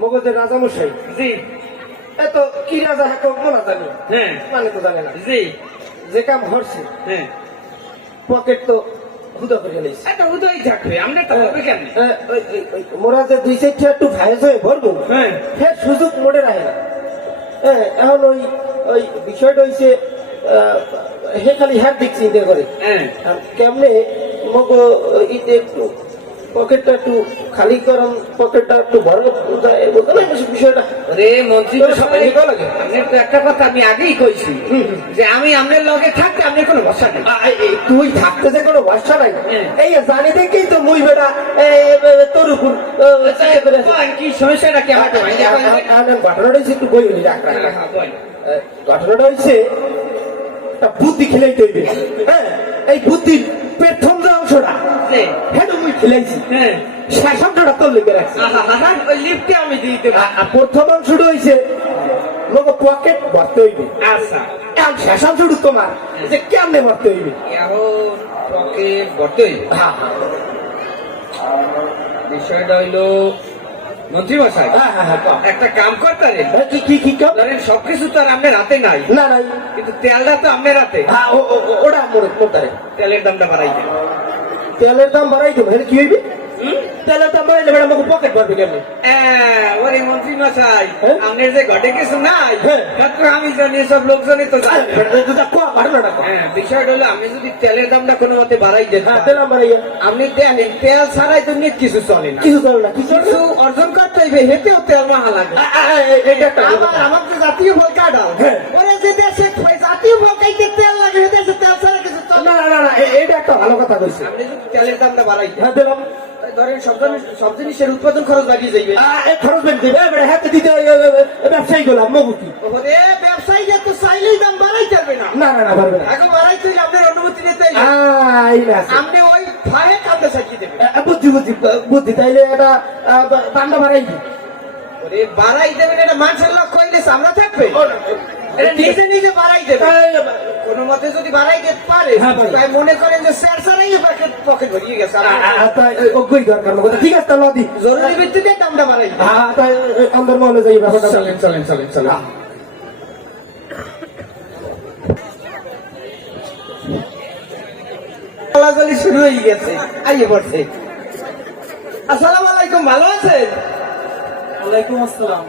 মগজের রাজামশাই জি। এত কি রাজা না কেউ মনে জানি? হ্যাঁ। মানে তো জানে না। জি। যে কাম হরছে হ্যাঁ। পকেট তো হুদা করে নিয়েছে। এটা উদয় থাকবে আমরা তো হবে কেন? মোরা যে দুই একটু ভাইস হয়ে ভরবো হ্যাঁ। সে সুযোগ মোড়ে রাখে না। হ্যাঁ এখন ওই ওই বিষয়টা হইছে হে খালি দিক চিন্তা করে হ্যাঁ। কেমনে মগ ইতে একটু পকেটটা একটু খালি করম পকেটটা একটু বড় যায় বুঝতে না বিষয়টা রে মন্ত্রী তো সবাই ভালো লাগে। আপনার তো একটা কথা আমি আগেই কইছি যে আমি আপনার লগে থাকতে আপনার কোনো ভরসা নেই এই, এই, তুই থাকতে যে কোনো ভরসা নাই হ্যাঁ। এই জানি দেখেই তো মুই বেটা এই, এই, এই, তোর উপর ও, চেপে ধরে আছে। বল, কি সমস্যাটা কি আমার তো ভাই দেখো আ, আ, আ, ঘটনাটা হচ্ছে একটু বই রাখ রাখ রাখ। বল এ, ঘটনাটা হচ্ছে বুদ্ধি খেলাইতে হইবে হ্যাঁ এই বুদ্ধির প্রথম যে অংশটা খেলাইছি শাসনটা তোর লিখে রাখছি। ওই লিফটে আমি দিয়ে প্রথম লোক পকেট ভরতে হইবে। আচ্ছা। এখন শেষ অংশটা তোমার যে কেমনে ভরতে হইবে? এখন তোকে বটেই হ্যাঁ হ্যাঁ। বিষয়টা হইল মন্ত্রী মশাই হ্যাঁ একটা কাম হ্যাঁ, কি কি কি কাম? ধরেন সবকিছু তো আর আপনার হাতে নাই। না নাই। কিন্তু তেলটা তো আপনার হাতে ওটা মনে করতে তেলের দামটা বাড়াই দেন। তেলের দাম বাড়াই দেবো হ্যাঁ কি হইবে তেলের দাম বাড়াইলে ম্যাডাম আমাকে পকেট ভরবে হ্যাঁ, ওরে মন্ত্রী মশাই হ্যাঁ? আপনার যে ঘটে কিছু নাই হ্যাঁ। মাত্র আমি জানি সব লোকজনই তো। হ্যাঁ বিষয়টা হলো আমি যদি তেলের দামটা কোনো মতে বাড়াই দেন হ্যাঁ আপনি দেখেন তেল ছাড়াই তো নিয়ে কিছু চলে না কিছু চলে না কিছু? অর্জন করতে হইবে হেতেও তেল মাহা লাগে। আমার যে জাতীয় হ্যাঁ। ওরা যে দেশে খায়, জাতীয় ফল খাইতে তেল লাগে হে দেশে তেল ছাড়া কিছু চলে না না। না না না এ- এইটা একটা ভালো কথা কইছে আপনি যদি তেলের দামটা বাড়াই হ্যাঁ দিলাম। ধরেন সব সব জিনিসের উৎপাদন খরচ বাড়িয়ে যাইবে। আ, খরচ বের দিবে এবারে হাতে দিতে ওই, ওই, ওই, ওই, ব্যবসায়ী গোলাম মগু ওরে ব্যবসায়ীরা তো চাইলেই দাম বাড়াই পারবে না। না না না পারবে না। এখন বাড়াই তুই আপনার অনুমতি নিতে হইবে। আ, এই না আছে। আপনি ওই ফায়ে কান্দে সাজিয়ে দেবেন। বুদ্ধি বুদ্ধি বুদ্ধি তাইলে এটা দামটা বাড়াই দি ওরে বাড়াই দেবেন এটা মানুষের লক্ষ্য হইলে আমরা থাকবে। নিজে নিজে বাড়াই দেবে। কোন মতে যদি বাড়াই পারে হ্যাঁ, তাই মনে করেন যে স্যার স্যারাই পকেট পকেট ভরিয়ে গেছে। অজ্ঞই দরকার মতো ঠিক আছে তাহলে দি জরুরি ভিত্তিতে দামটা বাড়াই হ্যাঁ তাই আন্দর মহলে যাই ব্যাপারটা চলেন চলেন চলেন চলেন। চলাচলি শুরু হয়ে গেছে। আইয়ে পড়ছে। আসসালামু আলাইকুম ভালো আছেন? ওয়ালাইকুম আসসালাম।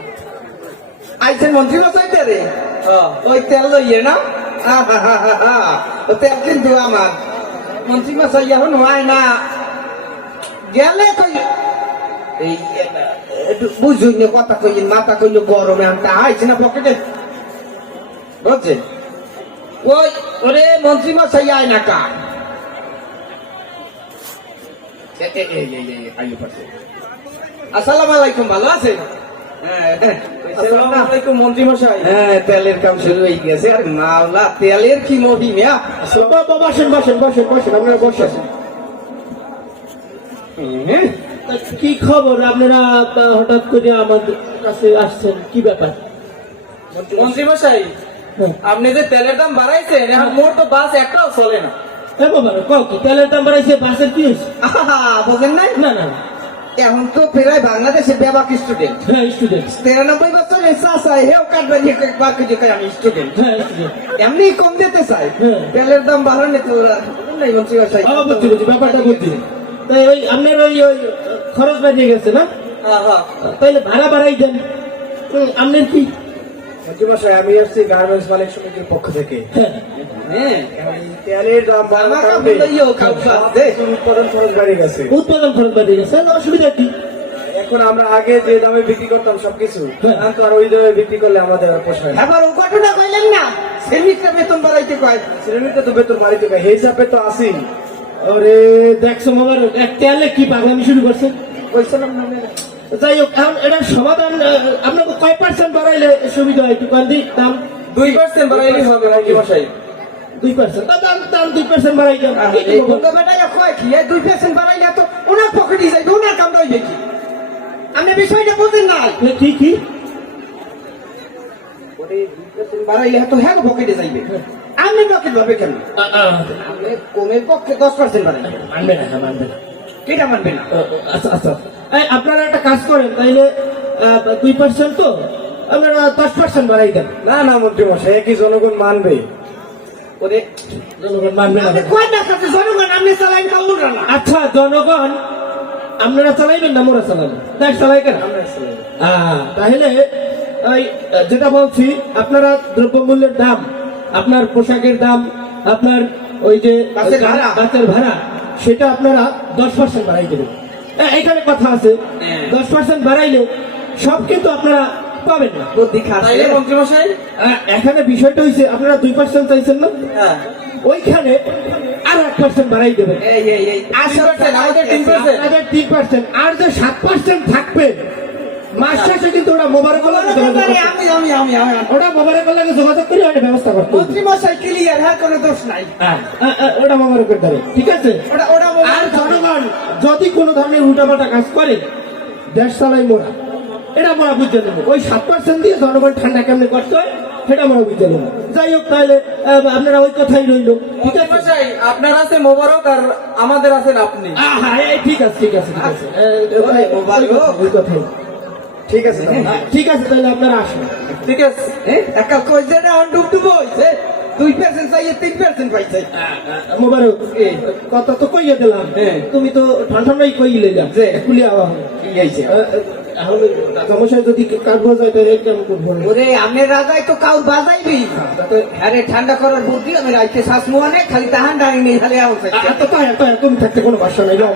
আইছেন মন্ত্রী মশাই রে? ওই তেল লইয়ে না। ও তেল কিন্তু আমার। মন্ত্রী মশাই এখন হয় না। গেলে কই? এই না কথা কই মাথা কইলে গরমে আনতে। আইছে না পকেটে? বুঝছেন ওই ওরে মন্ত্রী মশাই আয় না কা। আসসালামু আলাইকুম ভালো আছেন? হ্যাঁ, হ্যাঁ। আসসালামু আলাইকুম মন্ত্রী মশাই। হ্যাঁ তেলের কাম শুরু হয়ে গেছে আর মাওলা তেলের কি মহিমা বসেন বসেন বসেন বসেন আপনারা বসেন। হ্যাঁ, কি খবর? আপনারা হঠাৎ করে আমাদের কাছে আসছেন কি ব্যাপার? মন্ত্রী মশাই হ্যাঁ। আপনি যে তেলের দাম বাড়াইছেন এখন মোর তো বাস একটাও চলে না। এ বাবা কও কি তেলের দাম বাড়াইছে বাসের কি হয়েছে? আহা, বোঝেন নাই? না না। এখন তো প্রায় বাংলাদেশের ব্যাপক স্টুডেন্ট হ্যাঁ স্টুডেন্ট তিরানব্বই বছরের চাষাই হেও কাটবে বাকি যে আমি স্টুডেন্ট হ্যাঁ এমনি কম দিতে চাই। হ্যাঁ। তেলের দাম বাড়ানো তো ব্যাপারটা বুঝছি তাই ওই আপনার ওই ওই খরচ বাড়িয়ে গেছে না? হ্যাঁ তাইলে ভাড়া বাড়াই দেন। আপনার কি? মন্ত্রী মশাই আমি আসছি গার্মেন্টস মালিক সমিতির পক্ষ থেকে। হ্যাঁ। তেলের দাম উৎপাদন খরচ বেড়ে গেছে। উৎপাদন খরচ বাড়িয়ে গেছে অসুবিধা কি? এখন আমরা আগে যে দামে বিক্রি করতাম সবকিছু হ্যাঁ। এখন আর ওই দামে বিক্রি করলে আমাদের আর পোষায় না। এবার ও ঘটনা কইলেন না। শ্রমিকরা বেতন বাড়াইতে কয়? শ্রেণীতে তো বেতন পাই এই হিসাবে তো আসি ওরে দেখছ এক তেলে কি পাগলামি শুরু করছে? কইছিলাম না যাই হোক এখন এটার সমাধান আপনাকে কয় পার্সেন্ট বাড়াইলে সুবিধা হয় একটু দাম? দুই পার্সেন্ট বাড়াইলে হবে মন্ত্রী মশাই। দুই পার্সেন্ট দাম দাম দুই পার্সেন্ট বাড়াই দেন দুই পার্সেন্ট বাড়াইলে তো ওনার পকেটে যাইবে ওনার কামটা হইবে কি? আপনি বিষয়টা বুঝেন না কি কি? ওরে দুই পার্সেন্ট বাড়াইলে তো হ্যাঁ পকেটে যাইবে। আপনি পকেট ভাবে কেন? আ, আ, কমের পক্ষে দশ পার্সেন্ট মানবে না হ্যাঁ, মানবে না। কেটা মানবে না। আচ্ছা আচ্ছা। এই, আপনারা একটা কাজ করেন তাইলে দুই পার্সেন্ট তো আপনারা দশ পার্সেন্ট বাড়াই দেন। না না মন্ত্রী মশাই একই জনগণ মানবে। জনগণ মানবে না। আপনি জনগণ চালাইন না আচ্ছা জনগণ আপনারা চালাইবেন না মোরা চালাবেন তাই চালাই কেন? তাহলে ওই যেটা বলছি আপনারা দ্রব্যমূল্যের দাম আপনার পোশাকের দাম আপনার ওই যে বাসের ভাড়া। সেটা আপনারা দশ পার্সেন্ট বাড়াই দেবেন। এখানে কথা আছে। হ্যাঁ। দশ পার্সেন্ট বাড়াইলে সব কিন্তু আপনারা পাবেন? না বুদ্ধি খাচ্ছে মন্ত্রী মশাই এখানে বিষয়টা হয়েছে আপনারা দুই পার্সেন্ট চাইছেন না? হ্যাঁ। ওইখানে আর এক পার্সেন্ট বাড়াই দেবেন। আমাদের তিন পার্সেন্ট আর যে সাত পার্সেন্ট থাকবে মাস শেষে কিন্তু ওরা মোবারক লাগে যোগাযোগ মোবারক করে ওটা ব্যবস্থা করতে। হবে। মন্ত্রী মশাই ক্লিয়ার হ্যাঁ কোনো দোষ নাই। হ্যাঁ, আ- আ- ওটা মোবারকের দ্বারে ঠিক আছে? ওটা ওটা আর জনগণ যদি কোনো ধরনের উল্টাপাল্টা কাজ করে দেশ চালাই মোরা এটা আমরা বুঝতে নেব। ওই সাত পার্সেন্ট দিয়ে জনগণ ঠান্ডা কেমনে করতে হয় সেটা মোরা বুঝতে নেব। যাই হোক তাহলে আপনারা ওই কথাই রইল। ঠিক আছে? আপনার আছে মোবারক আর আমাদের আছেন আপনি। আহা, এই ঠিক আছে ঠিক আছে ঠিক আছে। ওই- কথাই। ঠিক আছে তাহলে। আহ, ঠিক আছে তাহলে আপনারা আসুন। ঠিক আছে। হ্যাঁ? একা কই যে না ডুব ডুব হইছে। দুই পার্সেন্ট চাইয়ে তিন পার্সেন্ট পাইছে। মোবারক কথা তো কইয়া দিলাম। হ্যাঁ। তুমি তো ঠান্ডাই কইলে যা আওয়া হইছে এখন সমস্যা যদি কাটবো যায় তাহলে কেমন করব? ওরে আমি রাজাই তো কাউ বাজাইবি আরে ঠান্ডা করার বুদ্ধি আমি রাইতে শ্বাস মোয়ানে খালি তাহান ডানি নেই খালি আউন এত তো এত তুমি থাকতে কোনো বাসা নাই লোক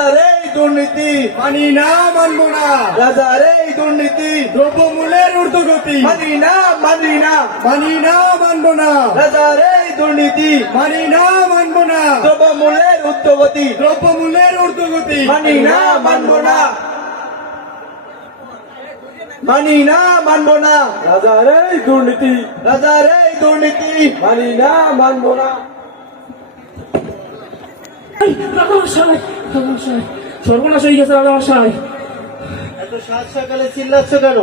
আরে দুর্নীতি মানি না মানবো না। রাজা রে এই দুর্নীতি। দ্রব্যমূল্যের ঊর্ধ্বগতি। মানি না মানি না। মানি না মানবো না। রাজা রে এই দুর্নীতি। মানি না মানবো না। দ্রব্যমূল্যের উদ্যোগতি দ্রব্যমূল্যের ঊর্ধ্বগতি। মানি না মানবো না। মানি না মানবো না। রাজার এই দুর্নীতি। রাজা রে এই দুর্নীতি। মানি না মানবো না। সর্বনাশ হয়ে গেছে রাজামশাই। এত সাত সকালে চিল্লাচ্ছ কেন?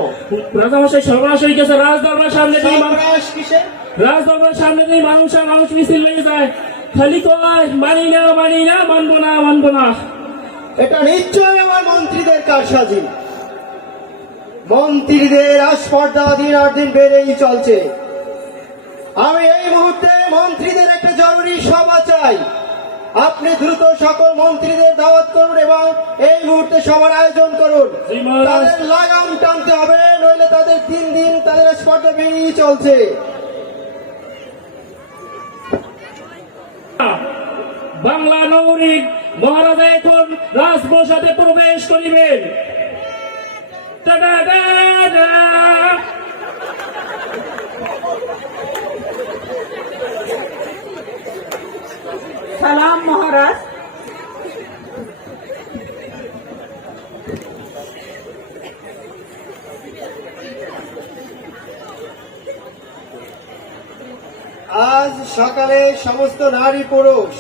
রাজামশাই সর্বনাশ হয়ে গেছে। রাজ দরবার সামনে দিয়ে মানুষ সর্বনাশ রাজ দরবার সামনে মানুষ আর মানুষ মিছিল লেগে যায় খালি কয় মানি না মানি না মানবো না মানবো না। এটা নিশ্চয় আমার মন্ত্রীদের কারসাজি। মন্ত্রীদের আস্পর্ধা দিন আর দিন বেড়েই চলছে। আমি এই মুহূর্তে মন্ত্রীদের একটা জরুরি সভা চাই। আপনি দ্রুত সকল মন্ত্রীদের দাওয়াত করুন এবং এই মুহূর্তে সবার আয়োজন করুন। তাদের লাগাম টানতে হবে নইলে তাদের তিন দিন তাদের স্পর্ধা বেড়েই চলছে। বাংলা নগরীর মহারাজা এখন রাজপ্রসাদে প্রবেশ করিবেন। সালাম মহারাজ। আজ সকালে সমস্ত নারী পুরুষ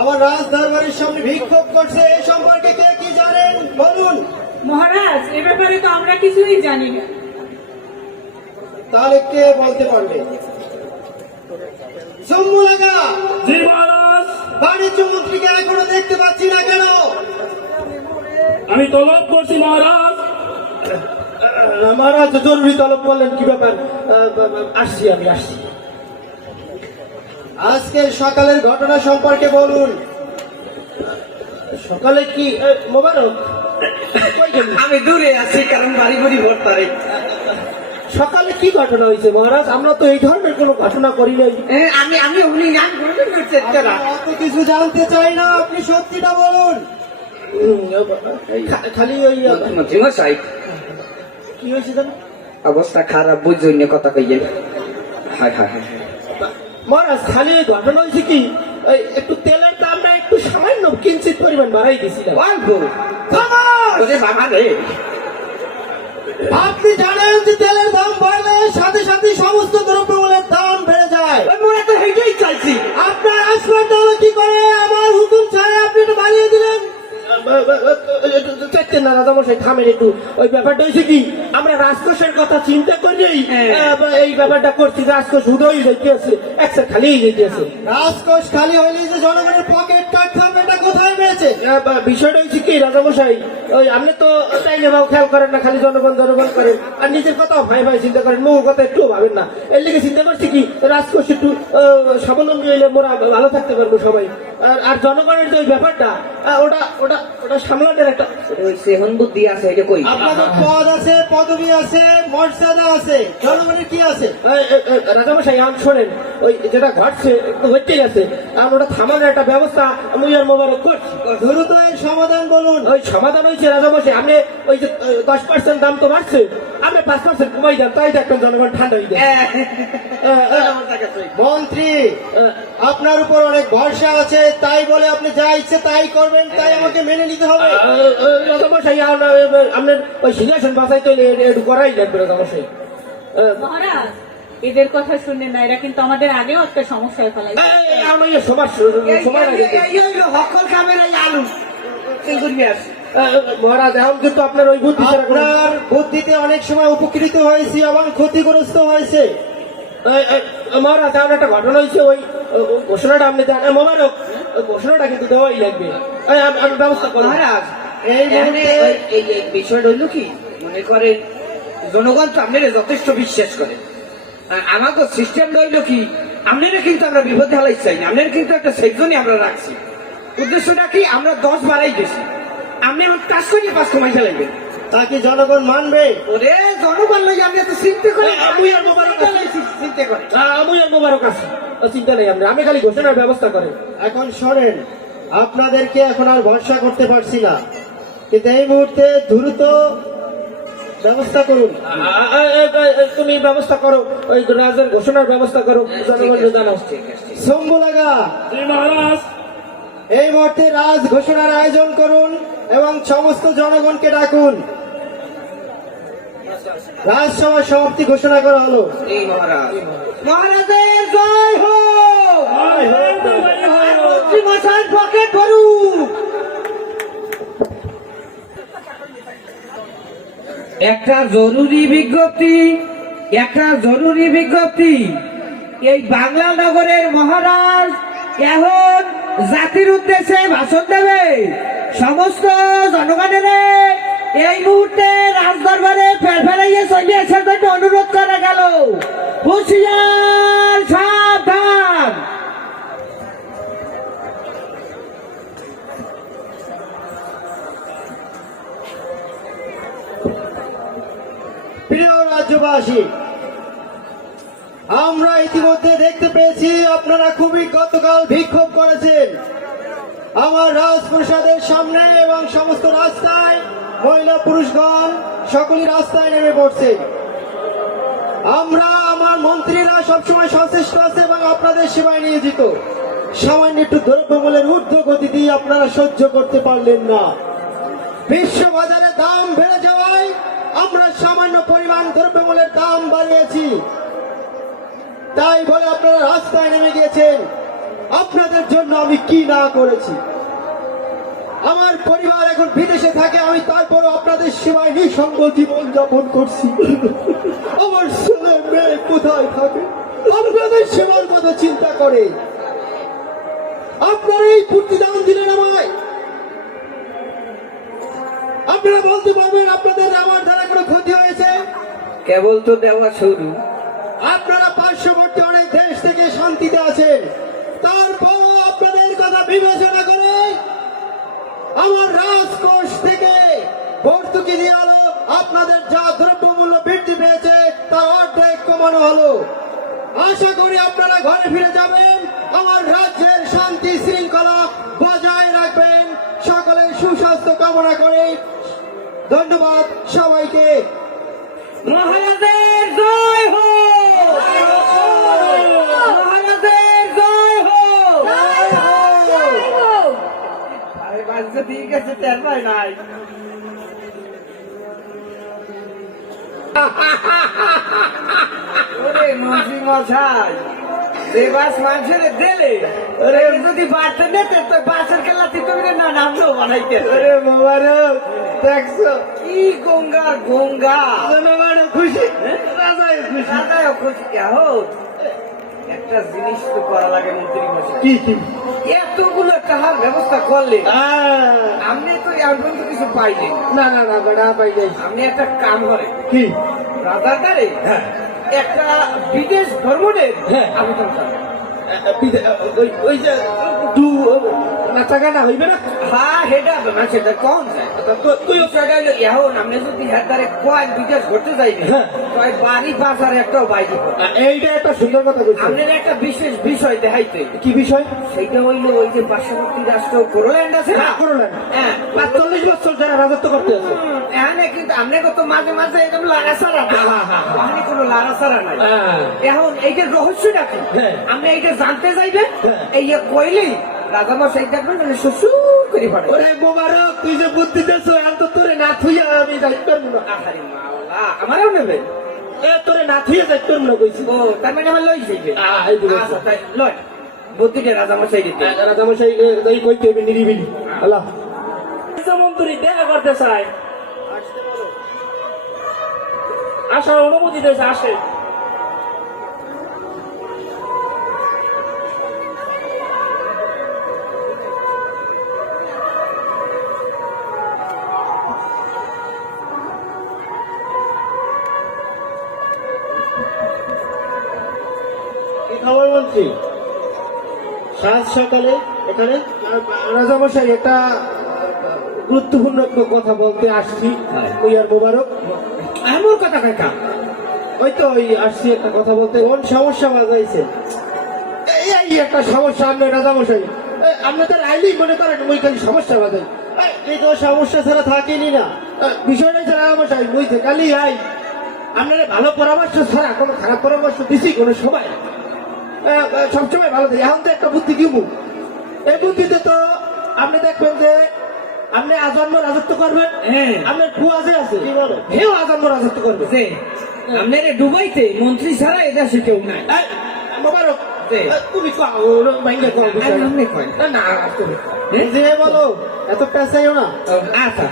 আমার রাজ দরবারের সামনে বিক্ষোভ করছে। এই সম্পর্কে কে কি জানেন? বলুন। মহারাজ এ ব্যাপারে তো আমরা কিছুই জানি না। তাহলে কে বলতে পারবে? জম্মু লাগা বাণিজ্য মন্ত্রীকে এখনও দেখতে পাচ্ছি না কেন? আমি তলব করছি মহারাজ। মহারাজ জরুরি তলব বললেন কি ব্যাপার? আসছি আমি আসছি। আজকের সকালের ঘটনা সম্পর্কে বলুন। সকালে কি? মোবারক। আমি দূরে আছি কারণ বাড়ি বাড়ি ভরতারে সকালে কি ঘটনা হয়েছে মহারাজ? আমরা তো এই ধরনের কোনো ঘটনা করি নাই। আমি আমি উনি গান করবেন অত কিছু জানতে চাই না আপনি সত্যিটা বলুন। খালি ওই মশাই কি হয়েছে জানো? অবস্থা খারাপ বুঝুন কথা কইয়েন হায় হায় হায় মহারাজ খালি ওই ঘটনা হয়েছে কি একটু তেলের দামটা একটু সামান্য কিঞ্চিত পরিমাণ বাড়াই দিয়েছিলাম বাবা রে। আপনি জানেন যে তেলের দাম বাড়লে সাথে সাথে সমস্ত দ্রব্যমূল্যের দাম বেড়ে যায়। হেঁটেই চাইছি। আপনার আসবাব হলো কি করে? আমার হুকুম ছাড়া আপনি একটু বাড়িয়ে দিলেন। না থামেন একটু। ওই ব্যাপারটা হয়েছে কি? আমরা রাজকোষের কথা চিন্তা করেই হ্যাঁ। এই ব্যাপারটা করছি রাজকোষ উদয় যাইতে আছে একসাথে খালি যাইতে আছে রাজকোষ খালি হইলে যে জনগণের পকেট বা- বিষয়টা হচ্ছে কি রাজামশাই ওই আপনি তো তাই নেবাও খেয়াল করেন না খালি জনগণ জনগণ করেন আর নিজের কথাও ভাই ভাই চিন্তা করেন মুখ কথা একটু ভাবেন না। এর লিগে চিন্তা করছি কি রাজকোষ একটু স্বাবলম্বী হইলে মোরা ভালো থাকতে পারব সবাই। আর আর জনগণের যে ওই ব্যাপারটা ওটা ওটা ওটা সামলানোর একটা সেহন বুদ্ধি আছে এটা কই? আপনাদের পদ আছে পদবি আছে মর্যাদা আছে জনগণের কি আছে? রাজামশাই আম শোনেন ওই যেটা ঘটছে একটু হচ্ছে গেছে আর ওটা থামানোর একটা ব্যবস্থা আমি আর মোবারক করছি। দ্রুত এর সমাধান বলুন। ওই সমাধান হয়েছে রাজামশাই আপনি ওই যে দশ পার্সেন্ট দাম তো বাড়ছে আপনি পাঁচ পার্সেন্ট কমাই যান তাই দেখবেন জনগণ ঠান্ডা হয়ে যায় আহ, আহ, মন্ত্রী আপনার উপর অনেক ভরসা আছে তাই বলে আপনি যা ইচ্ছে তাই করবেন তাই আমাকে মেনে নিতে হবে। রাজামশাই আপনার আপনার ওই হলে এ- একটু করাই লাগবে রাজামশাই মহারাজ এদের কথা শুনে না এরা কিন্তু আমাদের আগেও একটা সমস্যায় ফেলাই আমরা মহারাজ এখন কিন্তু আপনার ওই বুদ্ধি আপনার বুদ্ধিতে অনেক সময় উপকৃত হয়েছি ক্ষতিগ্রস্ত হয়েছে। মহারাজ এখন একটা ঘটনা হয়েছে ওই ঘোষণাটা আপনি দেন। মোবারক ঘোষণাটা কিন্তু দেওয়াই লাগবে। আমি আমি ব্যবস্থা করব মহারাজ এই বিষয়টা হইল কি? মনে করেন জনগণ তো আপনারা যথেষ্ট বিশ্বাস করে। আমাকে সিস্টেমটা হইল কি? আপনারা কিন্তু আমরা বিপদে হালাই চাই না। আপনারা কিন্তু একটা সেকশনই আমরা রাখছি। উদ্দেশ্যটা কি? আমরা দশ বাড়াই বেশি আপনি আমার কাজ করিয়ে পাঁচ কমাই চালাইবেন তা কি জনগণ মানবে। ওরে জনগণ লই আপনি এত চিন্তা এই, আমি আর মোবারক। চিন্তা আহ, আমি আর মোবারক আছি। চিন্তা নেই আমরা আমি খালি ঘোষণার ব্যবস্থা করেন এখন শোনেন আপনাদেরকে এখন আর ভরসা করতে পারছি না। কিন্তু এই মুহূর্তে দ্রুত ব্যবস্থা করুন। তুমি ব্যবস্থা করো ওই রাজের ঘোষণার ব্যবস্থা করো জনগণকে জানাও। শম্ভু লাগা মহারাজ। এই মুহূর্তে রাজ ঘোষণার আয়োজন করুন এবং সমস্ত জনগণকে ডাকুন। রাজসভা সমাপ্তি ঘোষণা করা হলো। মহারাজের জয় হোক। পকেট ভরুক। একটা জরুরি বিজ্ঞপ্তি, একটা জরুরি বিজ্ঞপ্তি। এই বাংলা নগরের মহারাজ এখন জাতির উদ্দেশ্যে ভাষণ দেবে। সমস্ত জনগণের এই মুহূর্তে রাজদরবারে ফেরফেরাইয়ে চলে আসার জন্য অনুরোধ করা গেল। হুশিয়ার সাবধান রাজ্যবাসী, আমরা ইতিমধ্যে দেখতে পেয়েছি, আপনারা খুবই গতকাল বিক্ষোভ করেছেন। আমার রাজপ্রসাদের সামনে এবং সমস্ত রাস্তায় মহিলা, পুরুষগণ সকলেই রাস্তায় নেমে পড়ছে। আমরা, আমার মন্ত্রীরা সবসময় সচেষ্ট আছে এবং আপনাদের সেবায় নিয়োজিত। সামান্য একটু দ্রব্যমূল্যের ঊর্ধ্ব গতি দিয়ে আপনারা সহ্য করতে পারলেন না। বিশ্ব বাজারে দাম বেড়ে যাওয়ায় আমরা সামান্য পরিমাণ দ্রব্যমূল্যের দাম বাড়িয়েছি। তাই বলে আপনারা রাস্তায় নেমে গিয়েছেন। আপনাদের জন্য আমি কি না করেছি? আমার পরিবার এখন বিদেশে থাকে, আমি তারপর আপনাদের সেবায় নিঃসঙ্গ জীবন যাপন করছি। আমার ছেলে মেয়ে কোথায় থাকে? আপনাদের সেবার কথা চিন্তা করে। আপনারা এই প্রতিদান দিলেন আমায়। আপনারা বলতে পারবেন আপনাদের আমার দ্বারা কোনো ক্ষতি হয়েছে কেবল তো দেওয়া শুরু। আপনারা পার্শ্ববর্তী অনেক দেশ থেকে শান্তিতে আছেন। তারপর আপনাদের কথা বিবেচনা করে আমার রাজকোষ থেকে ভর্তুকি হলো আপনাদের যা দ্রব্যমূল্য বৃদ্ধি পেয়েছে, তার অর্ধেক কমানো হলো। আশা করি আপনারা ঘরে ফিরে যাবেন, আমার রাজ্যের শান্তি শৃঙ্খলা বজায় রাখবেন। সকলে সুস্বাস্থ্য কামনা করে ধন্যবাদ সবাইকে। মহারাজের জয় হোক। মহারাজের জয় দিয়ে ওরে যে বাস মানুষের দিলে ওরে যদি বাড়তে নিতে, তো বাসের খেলা তিতবিরে না নামলো বানাইতে। আরে মোবারক। দেখছ? কি গঙ্গার গঙ্গা? খুশি? রাজাই খুশি। রাজাও খুশি। হোক একটা জিনিস তো করা লাগে মন্ত্রী মশাই। কি কি? এতগুলো টাকার ব্যবস্থা করলে আপনি তো এখন পর্যন্ত কিছু পাইলেন। না না না বেড়া পাই যাই আপনি একটা কাম করেন। কি? রাজার দ্বারে হ্যাঁ। একটা বিদেশ ভ্রমণের হ্যাঁ। আবেদন ওই ওই যে দু নাচা গানা হইবে না? হ্যাঁ হেটা হবে না সেটা কম যায়? তো- তুই হলো এখন আপনি যদি হের দ্বারে কয়েক ঘুরতে যাইবে হ্যাঁ। বাড়ি আর একটাও বাইরে এইটা একটা সুন্দর কথা বলছিস আপনার একটা বিশেষ বিষয় দেখাইতে। কি বিষয়? সেইটা হইল ওই যে পার্শ্ববর্তী রাষ্ট্র কোরোল্যান্ড আছে না? না হ্যাঁ। পাঁচচল্লিশ বছর যারা রাজত্ব করতে আছে। এখানে কিন্তু আপনি কত মাঝে মাঝে একদম লাগাছাড়া আমি কোনো লাগাছাড়া নাই। হ্যাঁ। এখন এইটার রহস্যটা কি? হ্যাঁ। আপনি এইটা জানতে যাইবেন হ্যাঁ। এই যে কইলেই রাজামশাই দেখবেন মানে শ্বশুর করে পারে ওরে মোবারক তুই যে বুদ্ধি দেছো আর তো তোরে না থুইয়া আমি যাইতে পারব না। আহারে মাওলা আমারও নেবেন এ তোরে না থুইয়া যাইতে পারব না কইছি। ও তার মানে আমার লই যাইবে। আচ্ছা তাই লয় বুদ্ধিটা রাজামশাই দিতে। রাজামশাই এই কইতে হবে নিরিবিলি। আল্লাহ। মন্ত্রী দেখা করতে চায়। আসার অনুমতি দিয়েছে আসে। সকালে এখানে রাজামশাই একটা গুরুত্বপূর্ণ কথা বলতে আসছি। ওই আর মোবারক। এমন কথা কাকা ওই তো ওই আসছি একটা কথা বলতে। কোন সমস্যা বাজাইছে? এই একটা সমস্যা আপনার রাজামশাই। আপনাদের আইলেই মনে করেন ওই খালি সমস্যা বাজাই। এই তো সমস্যা ছাড়া থাকেনি না। বিষয়টা হচ্ছে রাজামশাই বুঝতে খালি আই। আপনারা ভালো পরামর্শ ছাড়া কোনো খারাপ পরামর্শ দিছি কোনো সময়? সবসময় ভালো দিই এখন তো একটা বুদ্ধি দিব এই বুদ্ধিতে তো আপনি দেখবেন যে আপনি আজন্ম রাজত্ব করবেন হ্যাঁ। আপনার ফুয়া যে আছে বলো? হেও আজন্ম রাজত্ব করবে যে আপনার দুবাইতে মন্ত্রী ছাড়া এটা সে কেউ নাই মোবারক। তুমি। না। যে বলো এত না আচ্ছা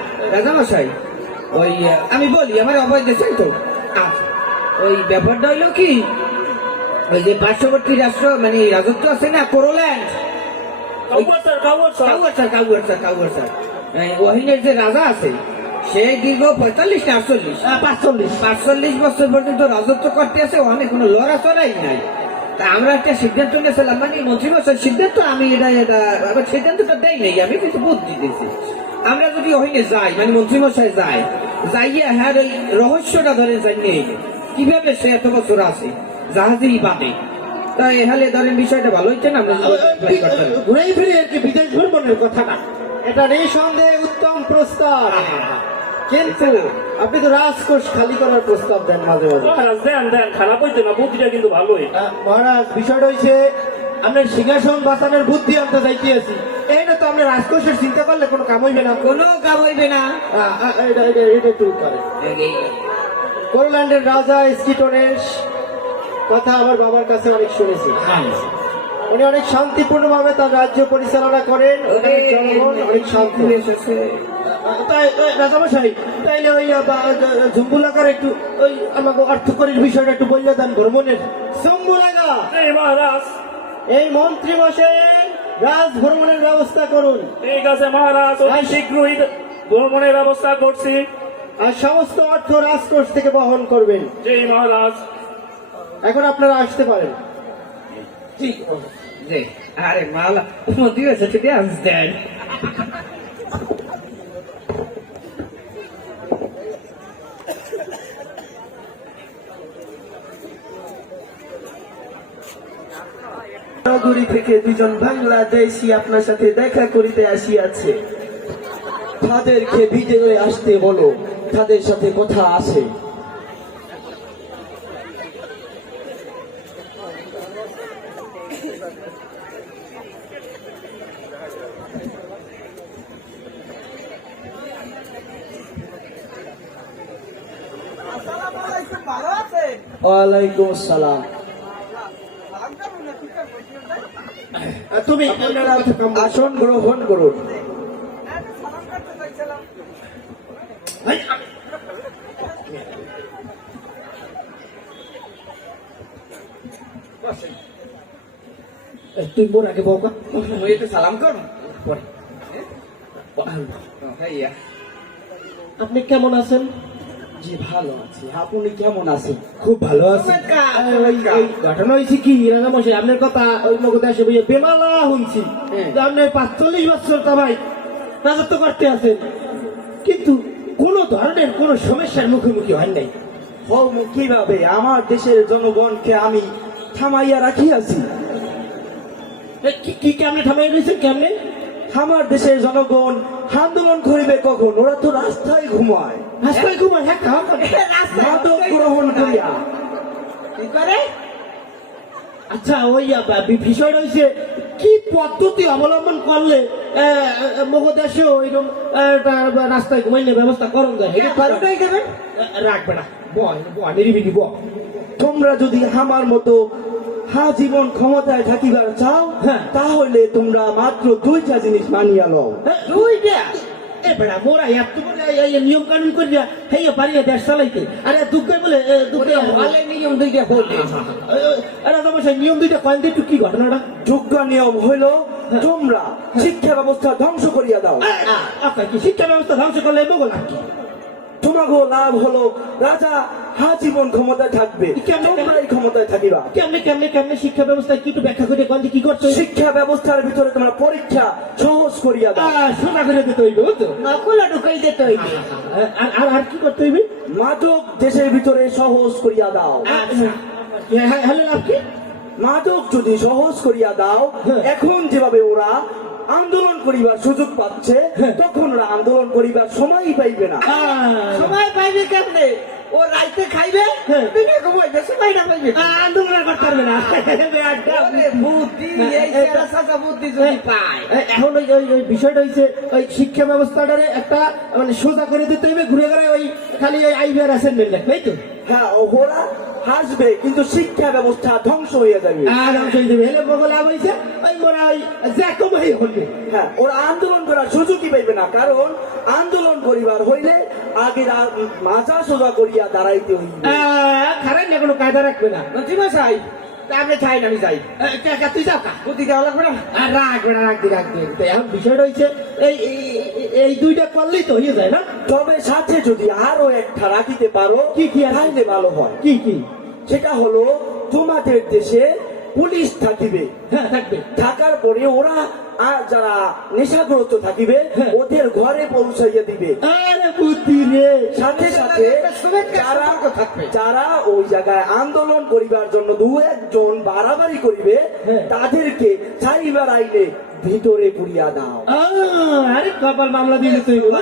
ওই আমি বলি আমার অভয় দিয়েছেন তো আচ্ছা ওই ব্যাপারটা হইল কি ওই যে পার্শ্ববর্তী রাষ্ট্র মানে রাজত্ব আছে না কোরোল্যান্ড ওহিনের যে রাজা আছে সে দীর্ঘ পঁয়তাল্লিশ না আটচল্লিশ? পাঁচচল্লিশ। পাঁচচল্লিশ বছর পর্যন্ত রাজত্ব করতে আছে ওখানে কোনো লড়াচড়াই নাই। তা আমরা একটা সিদ্ধান্ত নিয়েছিলাম মানে মন্ত্রী মশাই সিদ্ধান্ত আমি এটা এটা সিদ্ধান্তটা দেই নাই আমি কিন্তু বুদ্ধি দিয়েছি আমরা যদি ওখানে যাই মানে মন্ত্রী মশাই যাই যাইয়া হ্যাঁ ওই রহস্যটা ধরে জানিয়ে। কীভাবে সে এত বছর আছে? জাহাজেই তা এহালে ধরেন বিষয়টা ভালো হচ্ছে না আমরা যদি apply করতে পারি। ঘুরে ফিরে আর কি বিদেশ ভ্রমণের কথা না। এটা নিঃসন্দেহে উত্তম প্রস্তাব। কিন্তু আপনি তো রাজকোষ খালি করার প্রস্তাব দেন মাঝে মাঝে। মহারাজ দেন দেন খারাপ হইতে না বুদ্ধিটা কিন্তু ভালোই মহারাজ বিষয়টা সিংহাসন বাঁচানোর বুদ্ধি আনতে যাইতে আছি এইটা তো আমরা রাজকোষের চিন্তা করলে কোনো কাম হইবে না। কোনো কাম হইবে না। এটা এটা এটা একটু করে কোরল্যান্ডের রাজা স্কিটনের কথা আমার বাবার কাছে অনেক শুনেছি। উনি অনেক শান্তিপূর্ণ ভাবে তার রাজ্য পরিচালনা করেন জনগণ অনেক শান্ত। তাইলে ওই একটু ওই আমাকে অর্থকরীর বিষয়টা একটু বললে দেন ভ্রমণের। মহারাজ! এই মন্ত্রী রাজ ভ্রমণের ব্যবস্থা করুন। ঠিক আছে মহারাজ শীঘ্রই ভ্রমণের ব্যবস্থা করছি। আর সমস্ত অর্থ রাজকোষ থেকে বহন করবেন। জি মহারাজ। এখন আপনারা আসতে পারেন। ঠিক জি। আরে মালা ঠিক আছে দেন। নগরী থেকে দুজন বাংলাদেশি আপনার সাথে দেখা করিতে আসিয়াছে। তাদেরকে ভিতরে আসতে বলো তাদের সাথে কথা আছে ভালো আছে ওয়ালাইকুম আসসালাম। তুমি আপনারা আসন গ্রহণ করুন। তুই মোর আগে সালাম কর। আপনি কেমন আছেন? জি ভালো আছি। আপনি কেমন আছেন? খুব ভালো আছি। চমৎকার, এই, ওই চমৎকার। ওই ঘটনা হয়েছে কি রাজামশাই আপনার কথা ওই মগদে আসে বইয়ে বেমালা হয়েছি হ্যাঁ। পাঁচচল্লিশ বছর তা রাজত্ব করতে আছেন কিন্তু কোন ধরনের কোন সমস্যার মুখোমুখি হয় নাই। হম কীভাবে? আমার দেশের জনগণকে আমি থামাইয়া রাখিয়াছি। কি কেমনে থামাই রয়েছেন কেমনে? আমার দেশের জনগণ আন্দোলন করিবে কখন? ওরা তো রাস্তায় ঘুমায়। হ্যাঁ? মাদক গ্রহণ করিয়া। কি করে? আচ্ছা ওই বি- কি পদ্ধতি অবলম্বন করলে ওইরকম রাস্তায় ঘুমাইলে ব্যবস্থা করুন যায়? দেবেন রাখবে না। নিরিবিলি বয় তোমরা যদি আমার মতো হা জীবন ক্ষমতায় থাকিবার চাও হ্যাঁ। তাহলে তোমরা মাত্র দুইটা জিনিস মানিয়া লও। দুইটা? এ বেড়া মোরা এত বড় এই- এই নিয়ম কানুন করিয়া হেইয়া পারিয়া দেশ চালাইতে। আরে দুঃখে বলে এ, দুঃখে হলে নিয়ম দুইটা হলে আরে তোমার সেই নিয়ম দুইটা কয়েন দিয়ে একটু কি ঘটনাটা যোগ্য নিয়ম হইল তোমরা শিক্ষা ব্যবস্থা ধ্বংস করিয়া দাও। আপনার কি? শিক্ষা ব্যবস্থা ধ্বংস করলে মোগল আর কি? তোমাগো লাভ হলো রাজা হা জীবন ক্ষমতায় থাকবে। তোমরাই ক্ষমতায় থাকিবা। কেমনে কেমনে কেমনে শিক্ষা ব্যবস্থা কি একটু ব্যাখ্যা করে কন কি করতে হইবে? শিক্ষা ব্যবস্থার ভিতরে তোমরা পরীক্ষা সহজ করিয়া দাও। সোজা করে দিতে হইবে বুঝছ নকল ঢুকাই দিতে হইবে। আর আর আর কি করতে হইবে? মাদক দেশের ভিতরে সহজ করিয়া দাও। আচ্ছা হ্যাঁ হ্যালো লাভ কি? মাদক যদি সহজ করিয়া দাও হ্যাঁ। এখন যেভাবে ওরা আন্দোলন করিবার সুযোগ পাচ্ছে হ্যাঁ। তখন ওরা আন্দোলন করিবার সময়ই পাইবে না। সময় পাইবে কেমনে? ও রাইতে খাইবে হ্যাঁ। দিনে ঘুমাইবে সময় না পাইবে। আন্দোলন করতে পারবে না। বুদ্ধি এই হ্যাঁ, সাজা বুদ্ধি যদি পায়। এখন ওই বিষয়টা হচ্ছে ওই শিক্ষা ব্যবস্থাটারে একটা মানে সোজা করে দিতে হইবে ঘুরে ঘুরে ওই খালি ওই আইবিআর অ্যাসেন্ডেন্ট তাই তো? হ্যাঁ ওরা হাসবে কিন্তু শিক্ষা ব্যবস্থা ধ্বংস হয়ে যাবে। আর আমি সেই দেবে হেলে মোগল আব ওই মোরা ওই জ্যাকম হয়ে হ্যাঁ ওরা আন্দোলন করার সুযোগই পাইবে না কারণ আন্দোলন করিবার হইলে আগে মাজা সোজা করিয়া দাঁড়াইতে হইবে। না কোনো কায়দা রাখবে না। মশাই তা আপনি খাই না আমি কে, তুই যাও কা। বুদ্ধি দেওয়া লাগবে না? আর রাখবে না রাখবি রাখবি তো এখন বিষয়টা হচ্ছে এই এই- দুইটা করলেই তো হয়ে যায় না? তবে সাথে যদি আরও একটা রাখিতে পারো কি কি আছে? তাইলে ভালো হয়। কি কি? সেটা হলো তোমাদের দেশে পুলিশ থাকিবে। হ্যাঁ থাকবে। থাকার পরে ওরা আর যারা নেশাগ্রস্ত থাকিবে হ্যাঁ। ওদের ঘরে পৌঁছাইয়া দিবে। আরে বুদ্ধি রে। সাথে সাথে যারা যারা ওই জায়গায় আন্দোলন করিবার জন্য দু একজন বাড়াবাড়ি করিবে হ্যাঁ। তাদেরকে সাইবার আইনে ভিতরে পুরিয়া দাও। আরে কপাল মামলা দিলে তুই? তাই-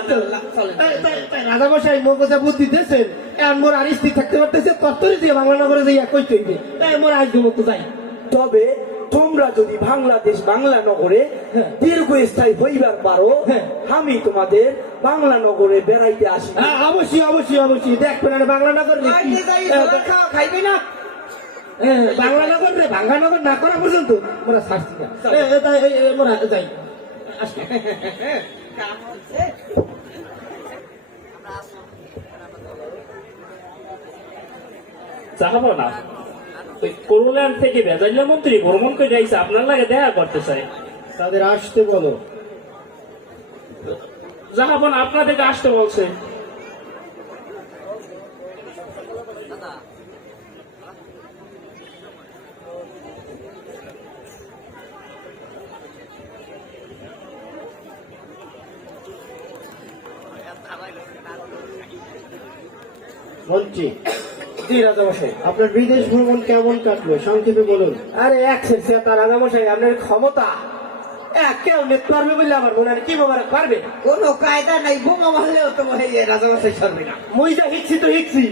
তাই- তাই রাজামশাই মগজা বুদ্ধি দিয়েছেন। এখন মোর আর স্থির থাকতে পারতেছে তত্তরে দিয়ে বাংলা নগরে যাইয়া কই তাই মোর আজ মতো যাই। তবে তোমরা যদি বাংলাদেশ বাংলা নগরে হ্যাঁ। দীর্ঘস্থায়ী হইবার পারো হ্যাঁ। আমি তোমাদের বাংলা নগরে বেড়াইতে আসি। হ্যাঁ, অবশ্যই অবশ্যই অবশ্যই। দেখবেন আরে বাংলা নগর খাইবে না। বাংলা নগর রে বাংলা নগর না করা পর্যন্ত মোরা না। এ, মোরা যাই। আসি। না? করুণার থেকে বেজাইলা মন্ত্রী ভ্রমণ করে যাইছে আপনার লাগে দেখা করতে চাই। তাদের আসতে বলো। জাহাবন আপনাদেরকে আসতে বলছে। মন্ত্রী জি রাজামশাই। আপনার বিদেশ ভ্রমণ কেমন কাটলো? সংক্ষেপে বলুন। আরে এক সেন্সে রাজামশাই আপনার ক্ষমতা। এক কেউ নিতে পারবে বলে আমার মনে হয় কি মোবারক পারবে? কোনো কায়দা নাই বোমা মারলেও তো রাজামশাই সরবে না। মুই যা হিচ্ছি তো হিচ্ছি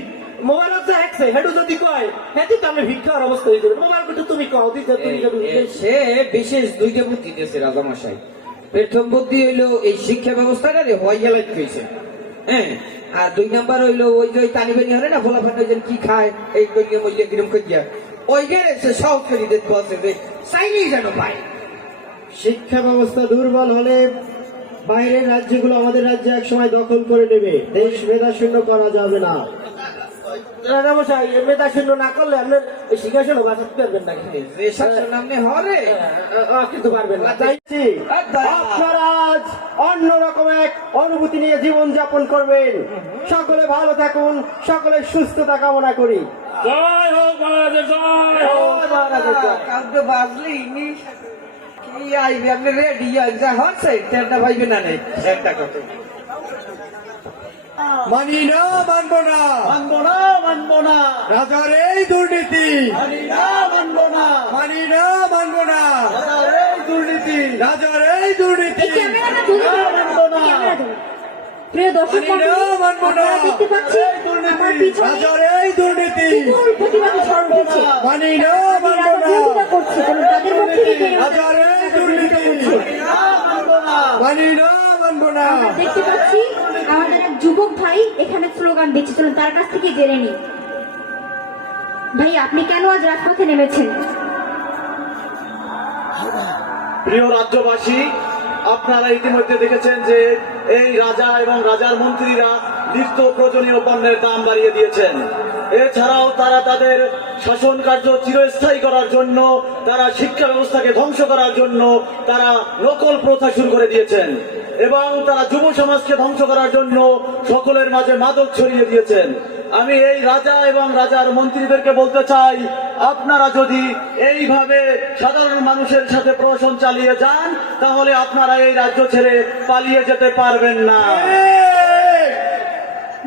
মোবাইল যা হেকছে হেডু যদি কয় হেঁটে তো আমি ভিক্ষার অবস্থা হয়ে যাবে। মোবাইল কিন্তু তুমি কও দিতে তুমি যাবে সে বিশেষ দুইটা বুদ্ধি দিয়েছে রাজামশাই। প্রথম বুদ্ধি হইল এই শিক্ষা ব্যবস্থাটা রে হয়ে গেলে হ্যাঁ আর দুই নাম্বার হইল, ওই যে তানিবানি হলে না ফলাফল ওই কি খায়, এই করিয়ে মইলে কিরম করিয়া ওই গেলে সে সব করে দেখব আছে যে, চাইলেই যেন পায়। শিক্ষা ব্যবস্থা দুর্বল হলে বাইরের রাজ্যগুলো আমাদের রাজ্যে এক সময় দখল করে নেবে। দেশ মেধা শূন্য করা যাবে না। রাজামশাই মেধা শূন্য না করলে আপনার ওই সিংহাসনও বাঁচাতে পারবেন না যে শাসন আপনি হরে? আহ, কিন্তু পারবেন না। চাইছি আপনারা আজ অন্য এক অনুভূতি নিয়ে জীবন যাপন করবেন। সকলে ভালো থাকুন সকলে সুস্থতা কামনা করি। জয় হোক মহারাজের জয় হোক। কাউকে বাজলি নি কি আইবে আপনি রেডি? যা হচ্ছে তেলটা পাইবে না নেই একটা কথা। মানি না মানবো না মানবো না মানবো না রাজার এই দুর্নীতি মানি না মানবো না মানি না মানবো না রাজার এই দুর্নীতি রাজার এই দুর্নীতি মানবো না। প্রিয় দর্শক মানি দেখতে পাচ্ছি আমার পিছনে এই দুর্নীতি বিপুল প্রতিবাদী ঝড় উঠেছে মানি না রাজা না বিরোধিতা করছে কারণ তাদের মধ্যে থেকে রাজার দুর্নীতি মানি না মানবো না দেখতে পাচ্ছি আমাদের এক যুবক ভাই এখানে স্লোগান দিচ্ছে। চলুন, তার কাছ থেকে জেনে নিই। ভাই, আপনি কেন আজ রাজপথে নেমেছেন? প্রিয় রাজ্যবাসী, আপনারা ইতিমধ্যে দেখেছেন যে এই রাজা এবং রাজার মন্ত্রীরা নিত্য প্রয়োজনীয় পণ্যের দাম বাড়িয়ে দিয়েছেন। এছাড়াও তারা তাদের শাসন কার্য চিরস্থায়ী করার জন্য, তারা শিক্ষা ব্যবস্থাকে ধ্বংস করার জন্য তারা নকল প্রথা শুরু করে দিয়েছেন। এবং তারা যুব সমাজকে ধ্বংস করার জন্য সকলের মাঝে মাদক ছড়িয়ে দিয়েছেন। আমি এই রাজা এবং রাজার মন্ত্রীদেরকে বলতে চাই, আপনারা যদি এইভাবে সাধারণ মানুষের সাথে প্রশাসন চালিয়ে যান, তাহলে আপনারা এই রাজ্য ছেড়ে পালিয়ে যেতে পারবেন না।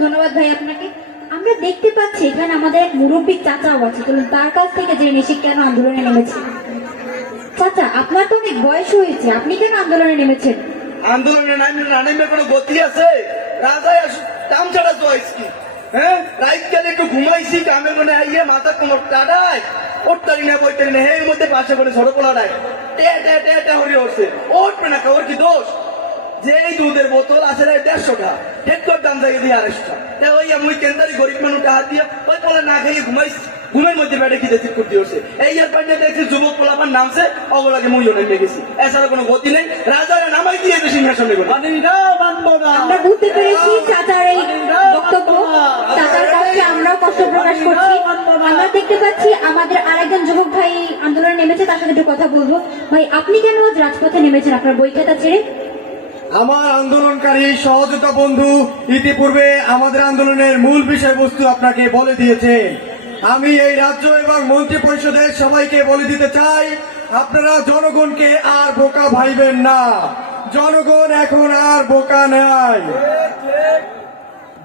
ধন্যবাদ ভাই আপনাকে। আমরা দেখতে পাচ্ছি এখানে আমাদের মুরব্বী চাচাও আছে। তার কাছ থেকে জেনে সে কেন আন্দোলনে নেমেছে। চাচা, আপনার তো অনেক বয়স হয়েছে। আপনি কেন আন্দোলনে নেমেছেন? আন্দোলনে নামে নামে কোনো গতি আছে? রাজায় কাম ছাড়া তো আইসকি হ্যাঁ? রাইত গেলে একটু ঘুমাইছি কামে মনে আইয়ে মাথা কোনো টাডায় ওটারি না বইতারি না হের মধ্যে পাশে করে ঝড় পোলা নাই। টে টে টে টে, হরি উঠছে ওঠবে না ওর কি দোষ? যে এই দুধের বোতল আছে রে দেড়শো টাকা হেডকোর দাম থেকে দিয়ে আড়াইশো টাকা তে ওই মুই কেন্দারি গরিব মানুষ হাত দিয়ে ওই পোলা না খাইয়ে ঘুমাইছি। ঘুমের মধ্যে বেড়ে কি দেখি করতে হচ্ছে। এই আর পাইনে দেখছি যুবক পোলাপার নামছে অবলাকে মুই নেমে গেছি এছাড়া কোনো গতি নেই। রাজারা নামাই দিয়ে সিংহাসনে করে মানি না মানবো না। আমরা বুঝতে পেরেছি চাচার এই বক্তব্য। চাচার কাছে আমরাও কষ্ট প্রকাশ করছি। আমরা দেখতে পাচ্ছি আমাদের আরেকজন যুবক ভাই আন্দোলনে নেমেছে তার সাথে একটু কথা বলব। ভাই আপনি কেন আজ রাজপথে নেমেছেন? আপনার বই খাতা ছেড়ে? আমার আন্দোলনকারী সহযোগিতা বন্ধু ইতিপূর্বে আমাদের আন্দোলনের মূল বিষয়বস্তু আপনাকে বলে দিয়েছে। আমি এই রাজ্য এবং মন্ত্রী পরিষদের সবাইকে বলে দিতে চাই, আপনারা জনগণকে আর বোকা ভাইবেন না। জনগণ এখন আর বোকা নাই।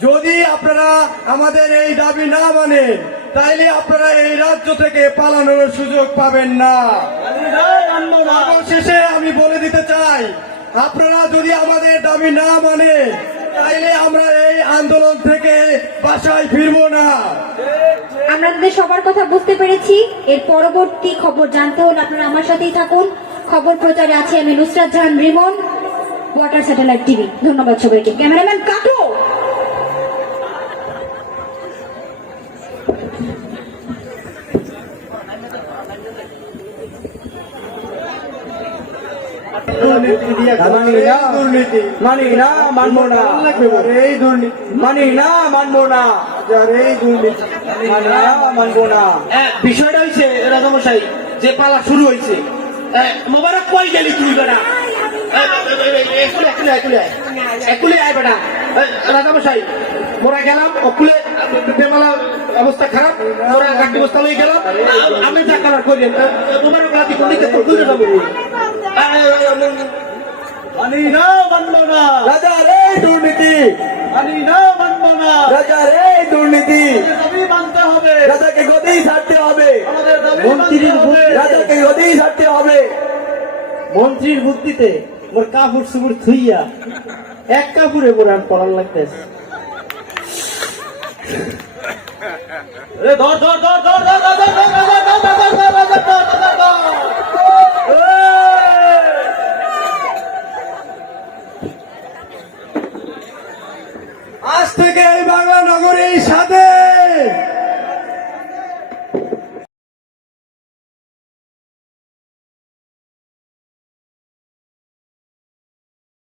যদি আপনারা আমাদের এই দাবি না মানেন, তাইলে আপনারা এই রাজ্য থেকে পালানোর সুযোগ পাবেন না। শেষে আমি বলে দিতে চাই, আপনারা যদি আমাদের দাবি না মানেন, তাইলে আমরা এই আন্দোলন থেকে বাসায় ফিরবো না। আপনাদের সবার কথা বুঝতে পেরেছি, এর পরবর্তী খবর জানতে হলে আপনারা আমার সাথেই থাকুন। খবর প্রচারে আছি আমি Nusrat Jahan Rimon water satellite TV ধন্যবাদ সবাইকে। ক্যামেরাম্যান কাটো! দুর্নীতি মানি না মানবো না। এই দুর্নীতি। মানি না মানবো না। এই দুর্নীতি। মানি না মানবো না। বিষয়টা হয়েছে রাজামশাই যে পালা শুরু হয়েছে মোবারক কই গেলি তুই বেটা? একুলে একুলে একুলে। একুলে আয় বেটা। রাজামশাই মোরা গেলাম অকুলে বেমালা অবস্থা খারাপ মোরা গাড়ি বস্তা লই গেলাম। আমি যা কালার করি মোবারক রাতি কোন দিকে তো খুঁজে যাব মানি না মানবো না রাজার এই দুর্নীতি মানি না মানবো না রাজার এই দুর্নীতি দাবি মানতে হবে রাজাকে গদিই ছাড়তে হবে আমাদের দাবি মন্ত্রীর মানতে হবে রাজাকে গদিই ছাড়তে হবে মন্ত্রীর বুদ্ধিতে মোর কাপড় সুপুর থুইয়া এক কাপড়ে আর পড়ার লাগতেছে এ ধর ধর ধর ধর ধর ধর ধর ধর ধর ধর ধর ধর ধর ধর ধর ধর ধর আজ থেকে এই বাংলা নগরী সাথে